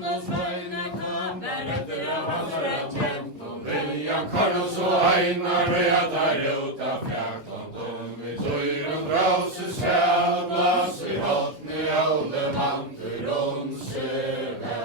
Magnus Veina kamer etter av hans regjent. Viljan Karlos og Einar røyadar uta fjærklandom. Vi tøyren drause sjæl, blas i hotni alle vantur ondsøve.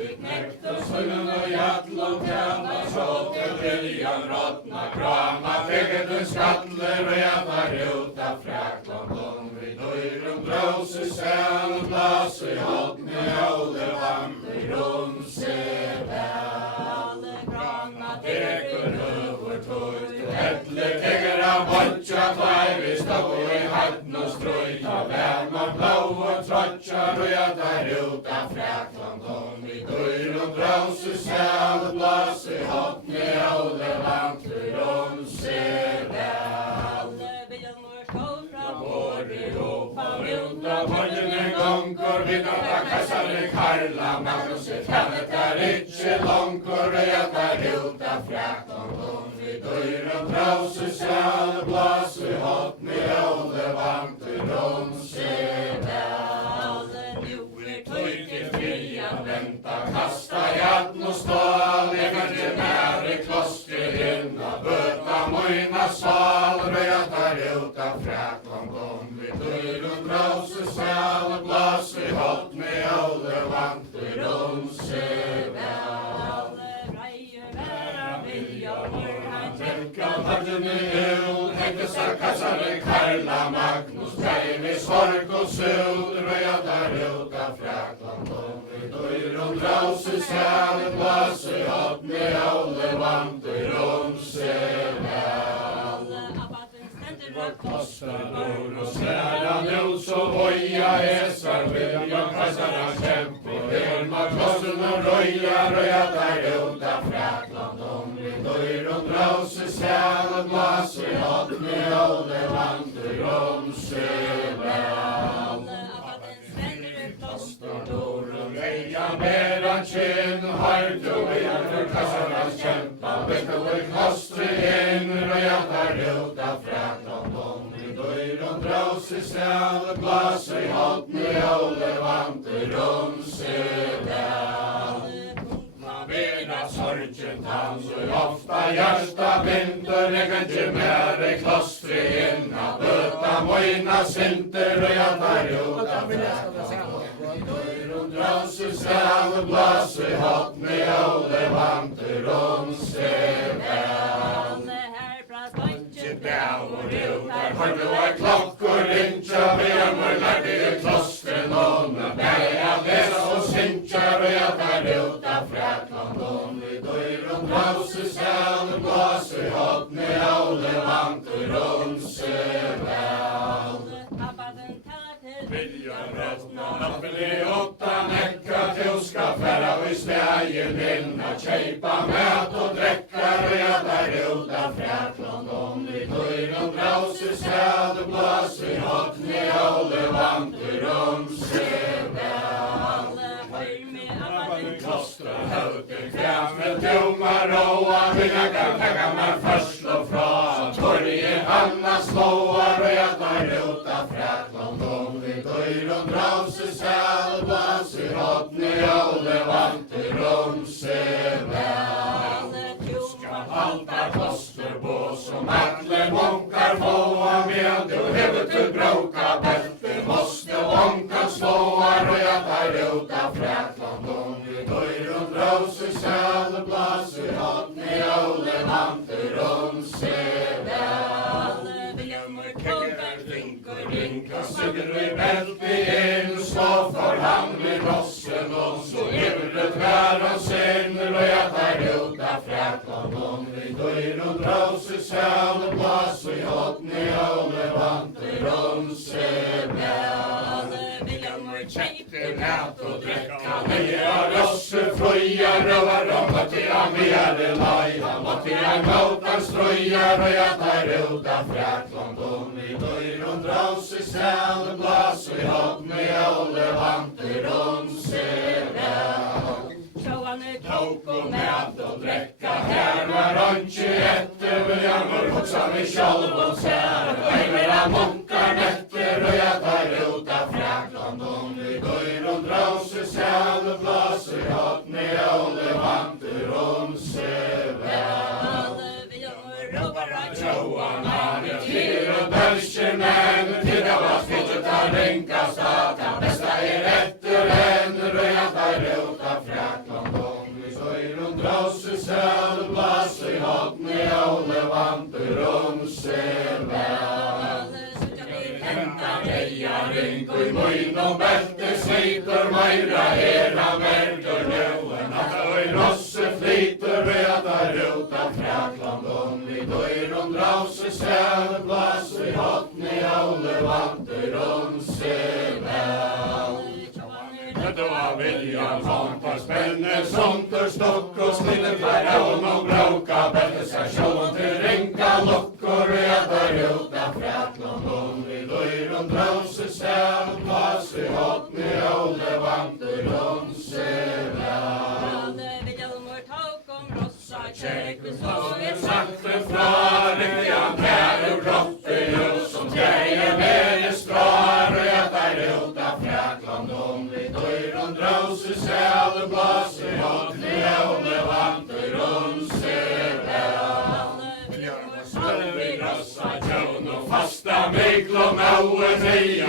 Vi knekte sønnen og jattel og tjana, sjåte viljan rådna krama, teget en skattler og jattar uta fjærklandom. Vi tøyren drause sjæl, blas i hotni alle vantur ondsøve. Teker over tøyt, ettle teker av botja, klei vi stå i hatten og strøyta, värma blå og trotja, røya der uta fjærklandom. Vi døyren drause sjæl, blas i hotni alle vantur ondsøve. Morgenen gonger vi data kassare Karla, Magnus i tannet ikke langkor, røya der uta fjærklandom. Vi døyren drause sjæl, blas i hotni alle vantur ondsøve. Venta, kasta jatn og stål, lever til nære kloster hinna, bøta møyna sal, røya der uta fjærklandom. Vi døyren drause sjæl, blas i hotni alle vantur ondsøve. Morgene jul, hekkesar kassare Karla, Magnus Breivi, sorg og sult, røya der uta fjærklandom. Vi døyren drause sjæl, blas i hotni alle vantur ondsøve. Kostar nord og særa njus og voja, esar viljan kassara kjempo, herma klossen og røya, røya der uta fjærklandom. Vi døyren drause sjæl, blas i hotni alle vantur ondsøve. Reia meran kjinn, har du viljan kassaras kjempa, vet du vil koste inn, røya der uta fjærklandom. Vi døyren drause sjæl, blas i hotni alle vantur ondsøve. Vena sorgen tan så ofta hjärsta vinter, jag kan inte mer klostri inna, böta mojna sinter och jag tar uta fjärklandom. Døyren drause sjæl, blas i hotni alle vantur ondsøve. Bæver utar, har du ei klokkor rinja, vi lærte i klostren ånda, bæja lesa og sinja, røya der uta fjærklandom. Vi døyren drause sjæl, blas i hotni alle vantur ondsøve. Viljan rådna, nappeli åtta nekka, du ska færa i stægen inna, kjeipa mat og drekka, røya der uta fjærklandom. Vi døyren drause sjæl, blas i hotni alle vantur ondsøve. Klostra høyter kjæmel, dumar råa, vilja kan takka meg først og fra, torge hanna slåa, røya der uta fjærklandom. Vi døyren drause sjæl, blas i hotni alle vantur ondsøve. Halta klosterbås som alle munkar fåa, men du hever til bråka belte, måste ånkan slåa, røya der uta fjærklandom. Vi døyren drause sjæl, blas i hotni alle vantur ondsøve. Rinka sigger i belte inn, slå for han vid rossen, og så hivret væran sin, røya der uta fjærklandom. Vi døyren drause sjæl, blas i hotni alle vantur ondsøve. Kjekte mat og drekka, meia rosse frøya, røva romma til han mere laia, måtte jeg måtan strøya, røya der uta fjærklandom. Vi døyren drause sjæl, blas i hotni alle vantur ondsøve. Tok og mat og drekka, her var ønske etter, viljan vår hoksa vi sjálv og sær, heimer av munkar netter, røya der uta fjærklandom. vantur sig vel. Eia ringur í munum belti slítur meira mergur nú en að rossi flýtur við að rjúta Fraklandum við døyrum drási sel blasi hotni ále vantur sig vel. Þetta var William Fontar spennir sontur stokk og slítur fær án og bráka belti sér sjálfum til ringa lokkur við að rjúta Fraklandum við døyrum drási sel blasi hotni ále vantur sig vel. Vilhelmur tók rossa kjekk við svo Sakte fra riktian her roppi som skreier med strar og jeg rota Fraklandum við døyrum drausi sel blasi hotni ále vantur sig vel. Við rossa tjón og fasta miklu máen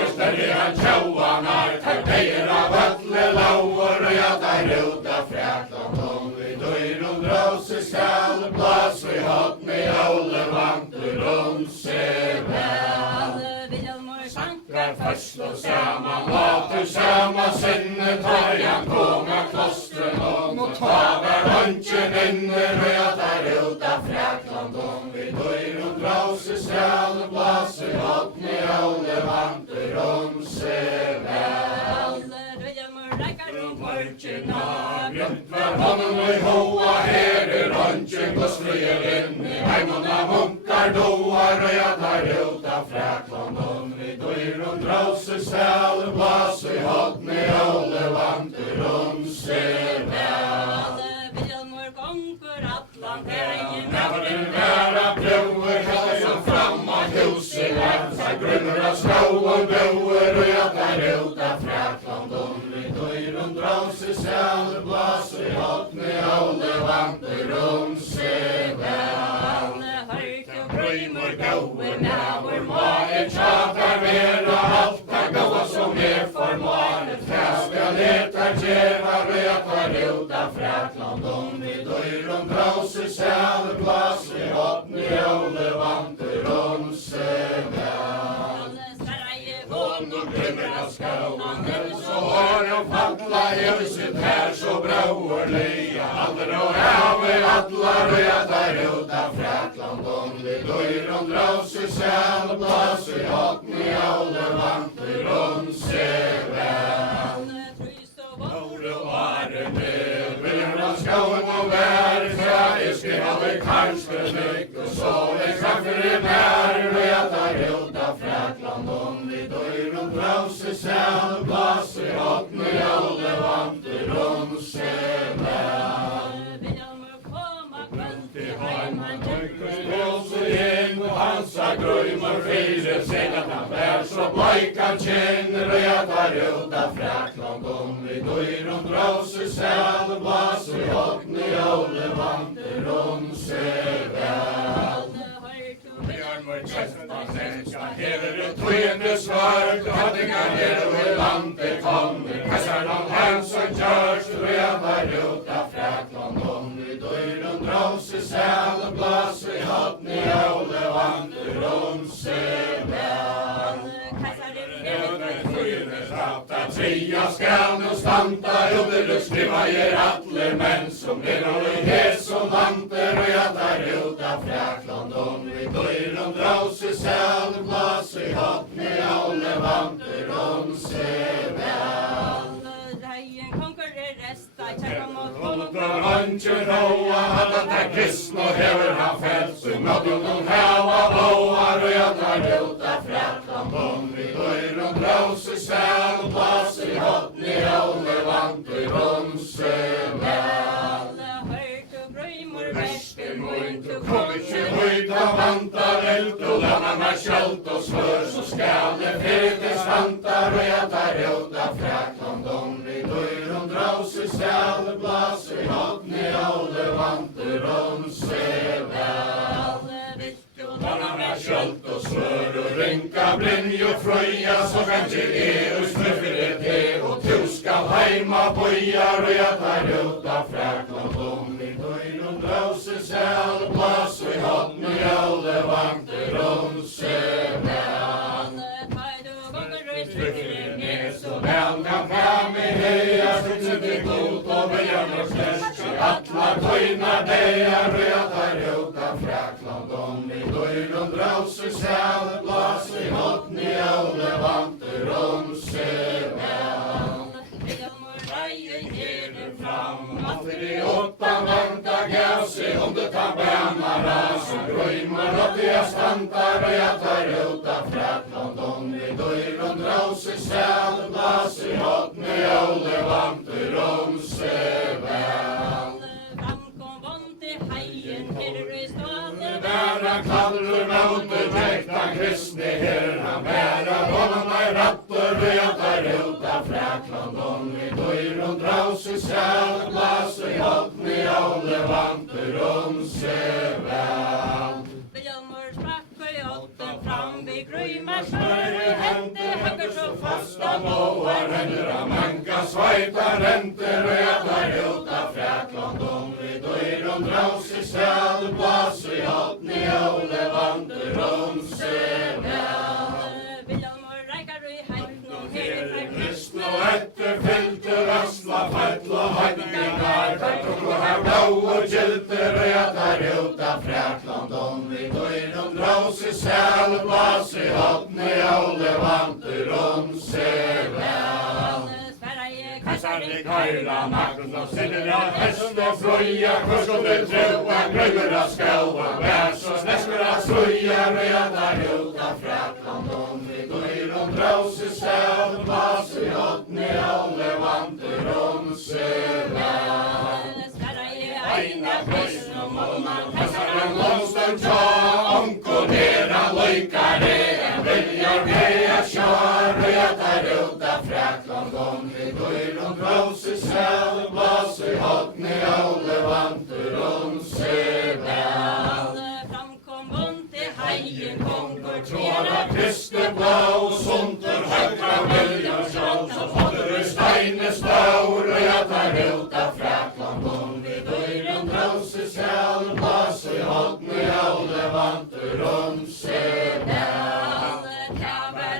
og stærri hann tjóanar þeir af öllu lágur og ég rota Fraklandum við døyrum drausi sel blasi hotni ále vantur sig vel. Vilhelmur Sankar først og saman látur sama sinni tarjan konga klostren og ta var høntjen inner og ég rota Fraklandum við døyrum drausi sel blasi hotni ále vantur sig vel. Vilhelmur rekkar Mörkina grønt var honom og hoa her høntjen gosfrier inni heimann av munkar doar og jeg rota Fraklandum við døyrum drausi sel blasi hotni ále vantur sig vel. Vilhelmur kongur allan tegin Navnin vera blóur halsan fram að húsi það grunnur að skrá og bjóur og ég rota Fraklandum við døyrum drausi sel blasi hotni ále vantur sig vel. Brøymur gói náur maður tjatar vera allt að góa som formar það skal letar djevar og ég rota Fraklandum við døyrum drausi sel blasi hotni ále vantur sig vel. Honum glimmer að skáan så har jag falla huset här så bráur leia allar og hafi allar og ég rota Fraklandum við døyrum drausi sel blasi hotni ále vantur sig vel. Vilhelmur skáan og vær fræiski hafi kanskje mygg og så kafferi nær og ég rota Fraklandum við døyrum drausi sel blasi hotni ále vantur sig vel. Vilhelmur koma kvöldi Heimann tøykur spjósi inn og hansa grøymur fyrir seg at hann vær så bleikan kjenner og ég rota Fraklandum við døyrum drausi sel blasi hotni ále vantur sig vel. Vilhelmur kjøstan senska hefur tøyende svart og hattingar i landet kommer Kassarnan Hansson gjørst og ég rota Fraklandum við døyrum drausi sel blasi hotni ále vantur sig vel. Tria skal nu standa under skriva allir menn som i hesum vanter og ég rota Fraklandum við døyrum drausi sel blasi hotni ále vantur sig vel. Kongur resta kjekka mot Kongur høntjen róa alla kristna hefur hann felt som nådun hava blóar og ég rota Fraklandum við døyrum drausi sel blasi hotni ále vantur sig vel. Vestir muito kom ikke høyt av vantar eld og lana meg sjalt og svør så skal det fredens vantar og ég rota Fraklandum við døyrum drausi sel blasi hotni ále vantur sig vel. Lana meg sjalt og svør og ringa brinju frøya så kan til snøffir te og tu skal heima bojar og ég rota Fraklandum við døyrum drausi sel säl, blås i hotn i alle vanter om seg vel. Så vel kan fram i heia, sitter til god og vejan og styrst. I atla tøyna deia, røytar ut av Frakland om vi døyren draus i sæl, blås i hotn i alle vanter om seg vel. Alltid i åtta vanta gäs i under tabernara som gröjmar och de stantar och jag tar ut av Frakland om vi dörren draus i säl, blas i hotn i alle vanter om seg vel. Bära kallur mauter dräktan kristne herran, bära honom i rattor och jag tar ut av Frakland om vi dörren draus i säl, blas i hotn i alle vanter om seg vel. Smöre hände hänger så fasta måar händer manka svajta renter och jag tar ut av Frakland om vi dörren draus i säl, blas i hotn i alle vanter om seg vel. Kristna og etterfylte vassla fæll og høyningar, kartong og her blå og kjelter og jeg tar ut av Frakland om vi dörren draus i säl, blas i hotn i alle vanter om seg vel. Kasarne Karla, Magnus, Silja, Heste, Frøya, Korskonde, Trua, Grøyvera, Skauva, Værs og Sneskera, Strøya, Røya, der ut av Frakland om vi døyren draus i sæl, blas i hotn i alle vanter om seg vel. Eina prøysnum og man Kasaren Lånstøn tja, onkonera løykare, viljar veia sjår, Røya, der ut av Frakland om vi døyren draus i sæl, blas i hotn i alle vanter om seg vel. Tråda Kristi blå, sunter høyra viljar sjål, så fatter i steine staur, og jeg tar ut av Frakland om vi døyren draus i sæl, blas i hotn i alle vanter om seg vel.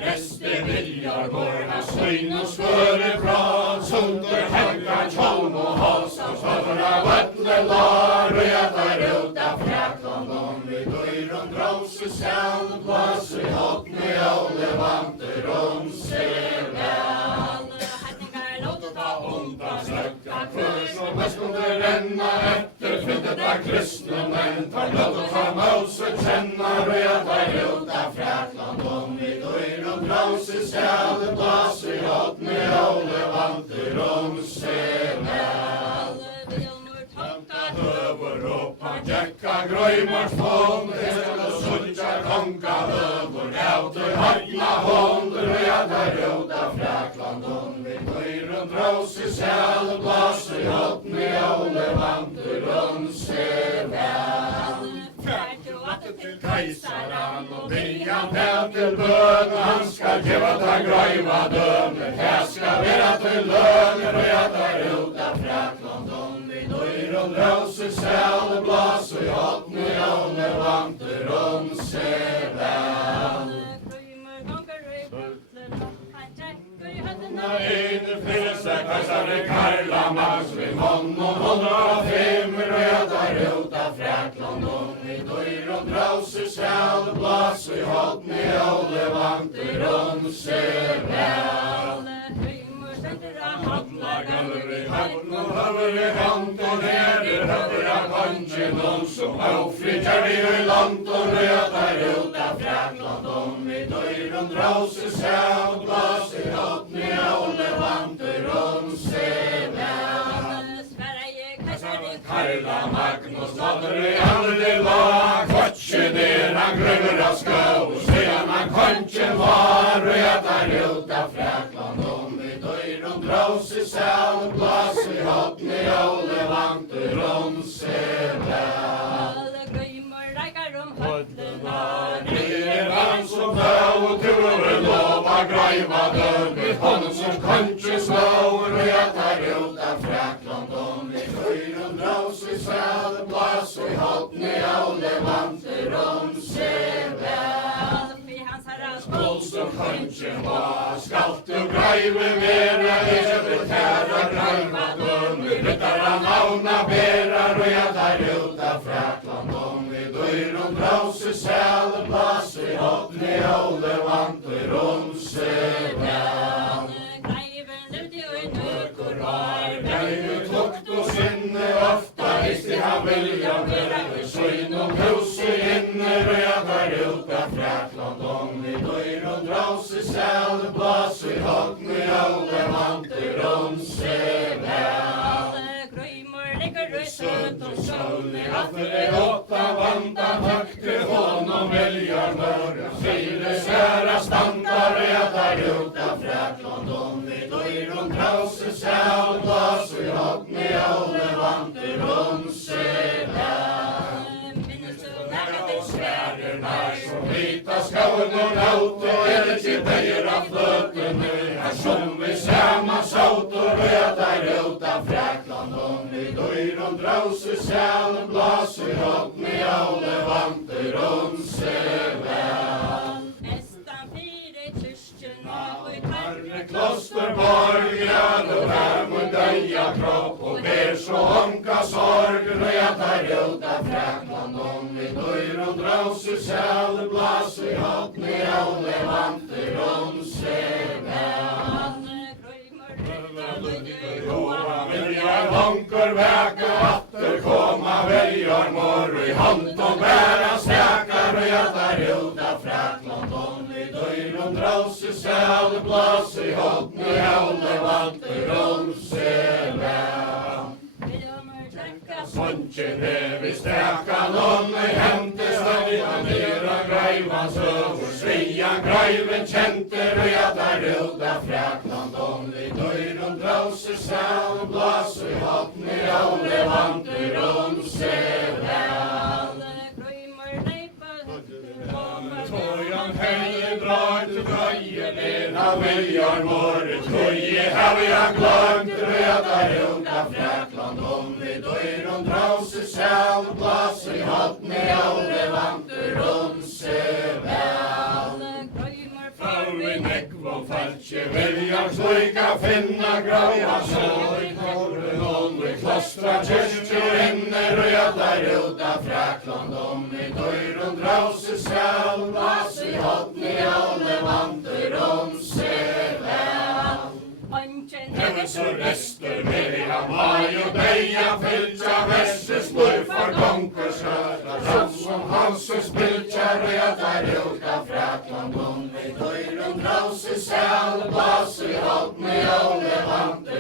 Reste viljar går han søyn og skøre bra, sunter høyra kjolm og hals, og fatter av vetle lar, og jeg tar ut av Frakland om vi døyren draus i sæl, blas i hotn i alle vanter om seg vel. Snøkka kvørs og veskonde renna etter fyndet av kristne menn, tar løtt og tar mause kjennar, og jeg tar ut av Frakland om vi døyren draus i sæl, blas i hotn i alle vanter om seg vel. Høver opp han jekka grøymars fond, til og suttja konga høver, til høyna hånder, og jeg tar ut av Frakland om vi døyren draus i sæl, blas i hotn i alle vanter om seg vel. Til keisaran og byggan her til bøn, han skal gjeva ta grøyva dømer, her skal vera til løner, og jeg tar ut av Frakland om vi døyren draus i sæl, blas i hotn i alle vanter om seg vel. Eine frelse Kasarne Karla, Magnus, vi mann og 105, og jeg tar ut av Frakland om vi døyren draus i sæl, blas i hotn i alle vanter om seg vel. Hadla galver i hatten og høver i kant, og neder høver av kanskje noen som høfri kjærlig i land, og jeg tar ut av Frakland om vi døyren draus i sæl, blas i hotn i alle vanter om seg vel. Karla, Magnus, vader i alle lag, kvatsje der han grøver av skau, sier man kanskje var, og jeg tar ut av Frakland om vi døyren draus i sæl, blas i hotn i alle vanter om seg vel. Han som død og turer lov av grøyva død, med hånden som kanskje slår, og jeg tar ut av Frakland om vi døyren draus i sæl, blas i hotn i herrans Skål som kongen var, skalt du greive vera, Elisabeth herra greiva døme, ryttara navna bera, røya der ut av Frakland, om vi døyr og brause sæle, plass i hotni åle vant og romse vel. Greiven levde og i nøkur var, Greive tukt og sinne, ofta visst han vilja vera, søgn om huset inne, røya der ut av Frakland, om vi døyr og brause sæle, plass i hotni åle vant og romse vel. Grøymur ligger i søt og sjåne, After åtta vantan högte honom väljar mörra, fire sära standar räddar ut av Frakland, om vi döjr och krause säl, glas och hot med alle vanter romse väl. minnes du nære til svære När som vita skauen och naut och eller till böjra flötene, här som vi samma saut och räddar ut av Frakland, om vi döjr och drause säl, glas och hot med alle vanter romse väl. Estan fire kyrkjene og i karre Kloster borgrad och här mun döja kropp och ber så omka sorg, röja tar ut av Frakland, om vi döjr och drause säl, glas och hot med alle vanter romse väl. Väljar vankor väka vatter, komma väljar morr i hand och bära säkar, och jag tar ut av Frakland, om vi döjr och drause säl, glas i hot med alle vanter romse väl. Sonchen vi stäkan om i hämte stavia nera greivans över, Svian greiven kjente, och jag tar ut av Frakland, om vi döjr och drause säl, glas i hot med alle vanter romse väl. Tojan helle drar till böje ner, han väljar morret, höje har jag glömt, röda ut av Frakland, om vi döjr och drause säl, glas i hot med alle vanter romse väl. Fári nekvom falche, veljar sluika finna grava så i korren, om vi klostra kyrkjor inne, röja där ut av Frakland, om vi döjr och drause säl, glas i hot med alle vanter romse väl. Hever så rester vilja maj och deja fylltja verses blufar konkursöra, som halses spiltja röda ut av Frakland, om vi döjr och drause säl, glas i hot med alle vanter